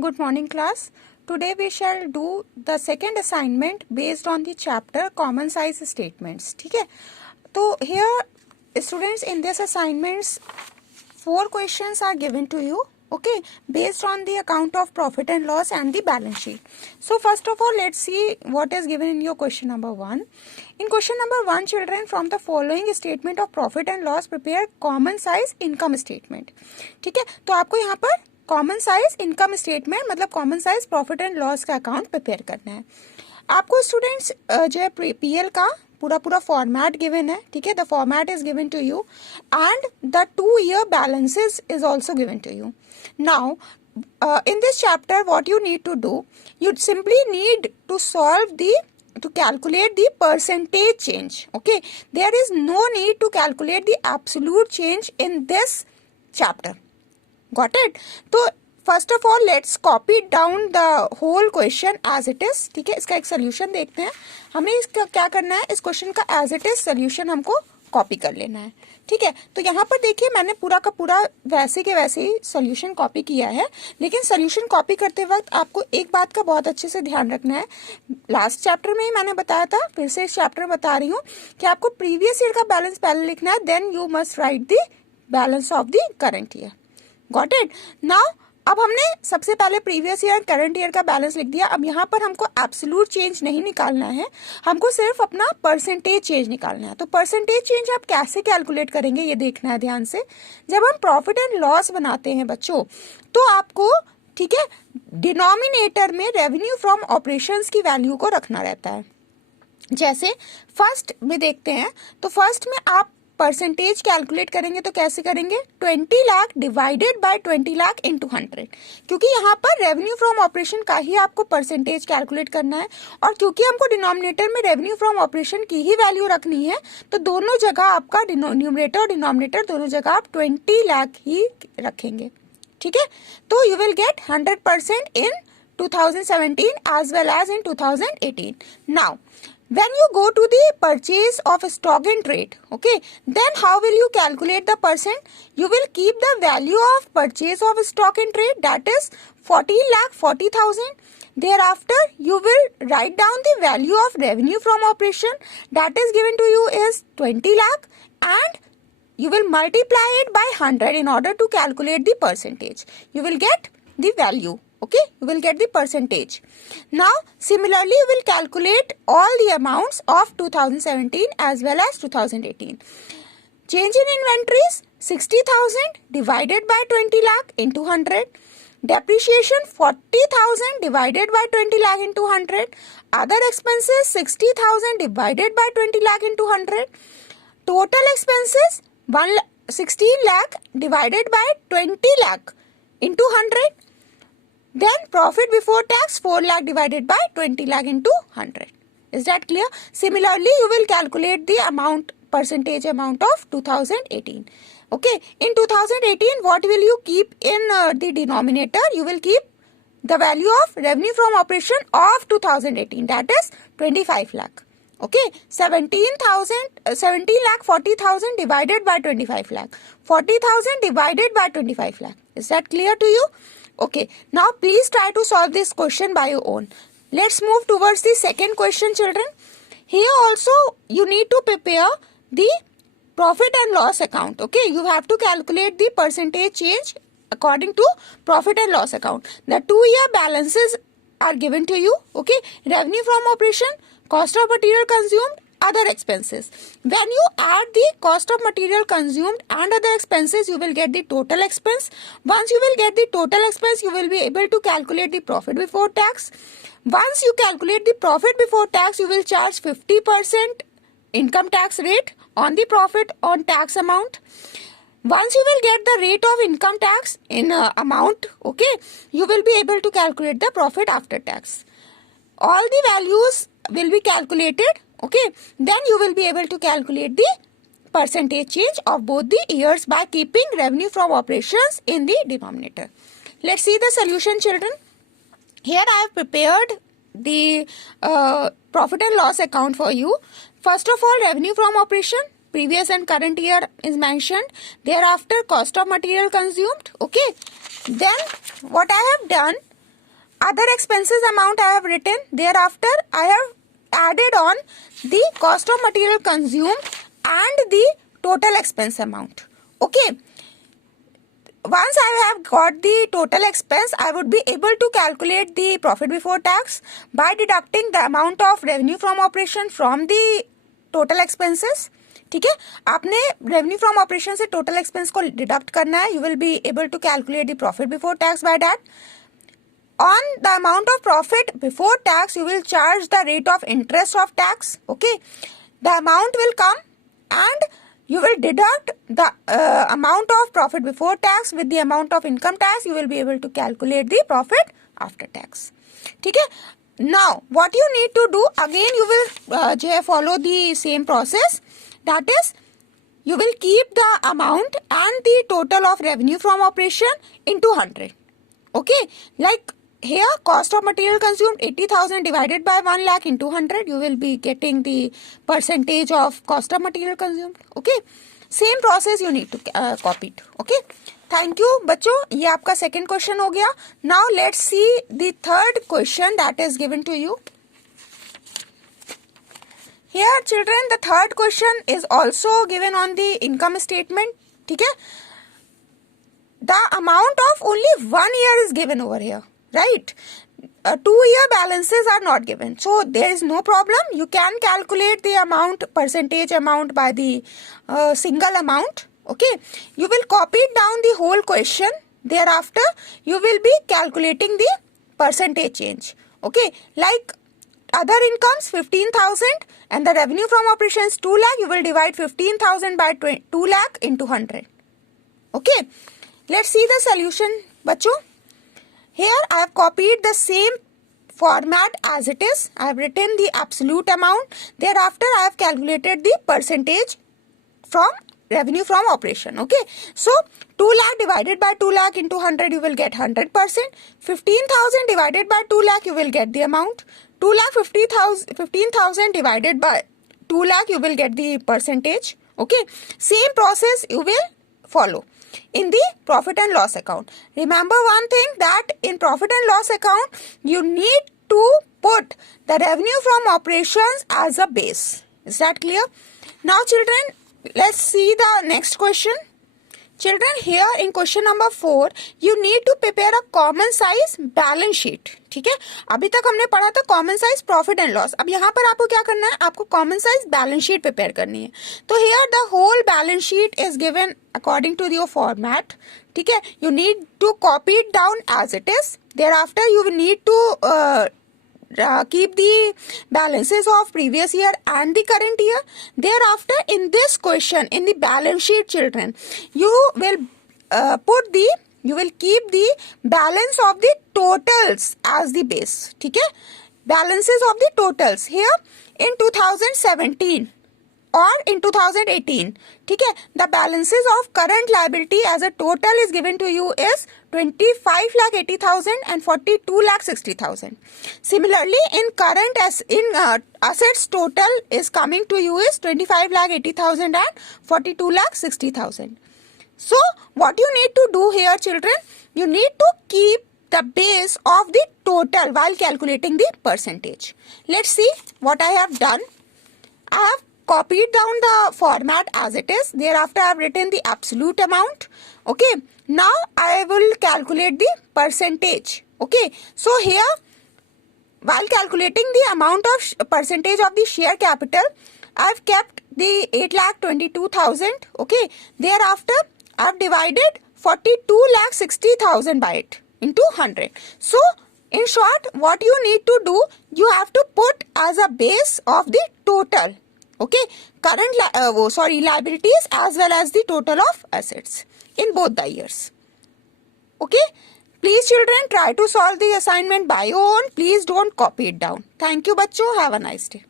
Good morning class. Today we shall do the second assignment based on the chapter common size statements. ठीक है, तो here students in this assignments 4 questions are given to you, okay, based on the account of profit and loss and the balance sheet. So first of all, let's see what is given in your question number 1. In question number 1, children, from the following statement of profit and loss prepare common size income statement. ठीक है, तो आपको यहाँ पर common size income statement मतलब common size profit and loss का account prepare करना है आपको स्टूडेंट्स। जो है पीएल का पूरा फॉर्मेट गिवन है, ठीक है, the format is given to you and the 2 year balances is also given to you. Now in this chapter what you need to do, you simply need to calculate the percentage change. Okay, there is no need to calculate the absolute change in this chapter. Got it? तो first of all let's copy down the whole question as it is. ठीक है, इसका एक solution देखते हैं. हमें इसका क्या करना है, इस क्वेश्चन का एज इट इज सोल्यूशन हमको कॉपी कर लेना है. ठीक है, तो यहाँ पर देखिए मैंने पूरा का पूरा वैसे के वैसे ही सोल्यूशन कॉपी किया है, लेकिन सोल्यूशन कॉपी करते वक्त आपको एक बात का बहुत अच्छे से ध्यान रखना है. लास्ट चैप्टर में ही मैंने बताया था, फिर से इस चैप्टर में बता रही हूँ कि आपको प्रीवियस ईयर का बैलेंस पहले लिखना है, then you must write the balance of the current year. Got it? Now अब हमने सबसे पहले प्रीवियस ईयर करंट ईयर का बैलेंस लिख दिया. अब यहाँ पर हमको एब्सोल्यूट चेंज नहीं निकालना है, हमको सिर्फ अपना परसेंटेज चेंज निकालना है. तो परसेंटेज चेंज आप कैसे कैलकुलेट करेंगे ये देखना है ध्यान से. जब हम प्रॉफिट एंड लॉस बनाते हैं बच्चों, तो आपको, ठीक है, डिनोमिनेटर में रेवेन्यू फ्रॉम ऑपरेशंस की वैल्यू को रखना रहता है. जैसे फर्स्ट में देखते हैं, तो फर्स्ट में आप परसेंटेज कैलकुलेट करेंगे तो कैसे करेंगे, 20 lakh divided by 20 lakh into 100, क्योंकि यहाँ पर रेवेन्यू फ्रॉम ऑपरेशन का ही आपको परसेंटेज कैलकुलेट करना है. और क्योंकि हमको डिनोमिनेटर में रेवेन्यू फ्रॉम ऑपरेशन की ही वैल्यू रखनी है, तो दोनों जगह आपका न्यूमरेटर और डिनोमिनेटर दोनों जगह आप 20 लाख ही रखेंगे. ठीक है, तो you will get 100% in 2017 as well as in 2018. Now when you go to the purchase of stock in trade, okay, then how will you calculate the percent? You will keep the value of purchase of stock in trade, that is 14,40,000. Thereafter you will write down the value of revenue from operation that is given to you is 20 lakh and you will multiply it by 100 in order to calculate the percentage. You will get the value. Okay, you will get the percentage. Now similarly you will calculate all the amounts of 2017 as well as 2018. Change in inventories 60,000 divided by 20 lakh into 100. Depreciation 40,000 divided by 20 lakh into 100. Other expenses 60,000 divided by 20 lakh into 100. Total expenses 16 lakh divided by 20 lakh into 100. Then profit before tax 4 lakh divided by 20 lakh into 100. Is that clear? Similarly, you will calculate the amount, percentage amount of 2018. Okay, in 2018, what will you keep in the denominator? You will keep the value of revenue from operation of 2018, that is 25 lakh. Okay, 17 lakh 40,000 divided by 25 lakh. 40,000 divided by 25 lakh. Is that clear to you? Okay, now please try to solve this question by your own. Let's move towards the second question, children. Here also you need to prepare the profit and loss account. Okay, you have to calculate the percentage change according to profit and loss account. The 2 year balances are given to you. Okay, revenue from operation, cost of material consumed, other expenses. When you add the cost of material consumed and other expenses, you will get the total expense. Once you will get the total expense, you will be able to calculate the profit before tax. Once you calculate the profit before tax, you will charge 50% income tax rate on the profit on tax amount. Once you will get the rate of income tax in amount, okay, you will be able to calculate the profit after tax. All the values will be calculated. Okay, then you will be able to calculate the percentage change of both the years by keeping revenue from operations in the denominator. Let's see the solution, children. Here I have prepared the profit and loss account for you. First of all, revenue from operation, previous and current year is mentioned. Thereafter, cost of material consumed. Okay, then what I have done, other expenses amount I have written. Thereafter, I have added on the cost of material consumed and the total expense amount. Okay. Once I have got the total expense, I would be able to calculate the profit before tax by deducting the amount of revenue from operation from the total expenses. ठीक है, आपने revenue from operation से total expense को deduct करना है. You will be able to calculate the profit before tax by that. On the amount of profit before tax, you will charge the rate of interest of tax. Okay, the amount will come and you will deduct the amount of profit before tax with the amount of income tax. You will be able to calculate the profit after tax. ठीक है. Now, what you need to do again, you will follow the same process. That is, you will keep the amount and the total of revenue from operation into 100. Okay, like here cost of material consumed 80,000 divided by 1 lakh into 100. You will be getting the percentage of cost of material consumed. Okay, same process you need to copy it. Okay, thank you बच्चों. ये आपका second question हो गया. Now let's see the third question that is given to you. Here children, the third question is also given on the income statement. ठीक है, the amount of only 1 year is given over here, right? 2-year balances are not given, so there is no problem. You can calculate the amount, percentage amount by the single amount. Okay, you will copy down the whole question. Thereafter, you will be calculating the percentage change. Okay, like other incomes 15,000 and the revenue from operations 2 lakh. You will divide 15,000 by 2 lakh into 100. Okay. Let's see the solution, बच्चों. Here I have copied the same format as it is. I have written the absolute amount. Thereafter, I have calculated the percentage from revenue from operation. Okay. So, 2 lakh divided by 2 lakh into 100, you will get 100%. 15,000 divided by 2 lakh, you will get the amount. 2 lakh 15,000 divided by 2 lakh, you will get the percentage. Okay. Same process you will follow in the profit and loss account. Remember one thing, that in profit and loss account, you need to put the revenue from operations as a base. Is that clear? Now children, let's see the next question. Children, here in question number 4, you need to prepare a common size balance sheet. ठीक है, अभी तक हमने पढ़ा था common size profit and loss. अब यहाँ पर आपको क्या करना है, आपको common size balance sheet prepare करनी है. तो here the whole balance sheet is given according to your format. ठीक है, you need to copy it down as it is. Thereafter you need to keep the balances of previous year and the current year. Thereafter, in this question, in the balance sheet, children, you will keep the balance of the totals as the base. ठीक है, balances of the totals here in 2017 or in 2018. ठीक है, the balances of current liability as a total is given to you is 25,80,000 and 42,60,000. Similarly, in current assets total is coming to you is 25,80,000 and 42,60,000. So, what you need to do here, children, you need to keep the base of the total while calculating the percentage. Let's see what I have done. I have copied down the format as it is. Thereafter, I have written the absolute amount. Okay. Now, I will calculate the percentage. Okay. So, here, while calculating the amount of percentage of the share capital, I have kept the 8,22,000. Okay. Thereafter, I have divided 42,60,000 by it into 100. So, in short, what you need to do, you have to put as a base of the total. Okay, current liabilities as well as the total of assets in both the years. Okay, please children, try to solve the assignment by your own. Please don't copy it down. Thank you बच्चों, have a nice day.